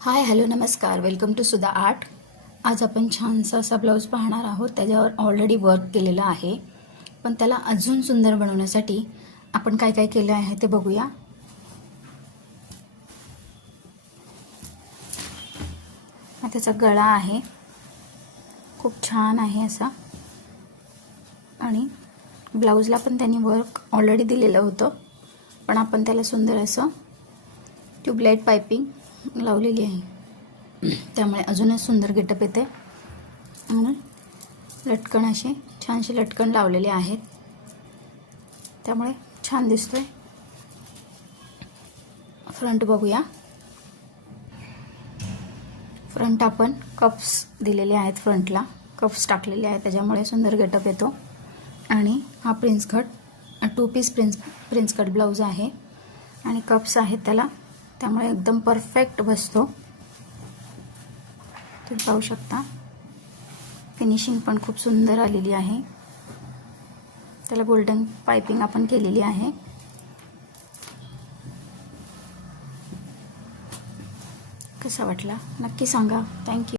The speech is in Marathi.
हाय हॅलो नमस्कार, वेलकम टू सुधा आर्ट। आज आपण छानसा असा ब्लाऊज पाहणार आहोत। त्याच्यावर ऑलरेडी वर्क केलेलं आहे, पण त्याला अजून सुंदर बनवण्यासाठी आपण काय काय केलं आहे ते बघूया। त्याचा गळा आहे, खूप छान आहे असा, आणि ब्लाऊजला पण त्यांनी वर्क ऑलरेडी दिलेलं होतं, पण आपण त्याला सुंदर असं ट्यूबलाईट पाइपिंग लावलेली आहे, त्यामुळे अजूनच सुंदर गेटअप येते। आणि लटकन असे छानसे लटकन लावलेले आहेत, त्यामुळे छान दिसतोय। फ्रंट बघूया। फ्रंट आपण कप्स दिलेले आहेत, फ्रंटला कप्स टाकलेले आहेत, त्याच्यामुळे सुंदर गेटअप येतो। आणि हा princess cut two piece princess cut blouse आहे, आणि कप्स आहेत त्याला, त्यामुळे एकदम परफेक्ट बसतो। तुम्ही पाहू शकता, फिनिशिंग पण खूप सुंदर आलेली आहे। त्याला गोल्डन पाइपिंग आपण केलेली आहे। कसा वाटला नक्की सांगा। थँक्यू।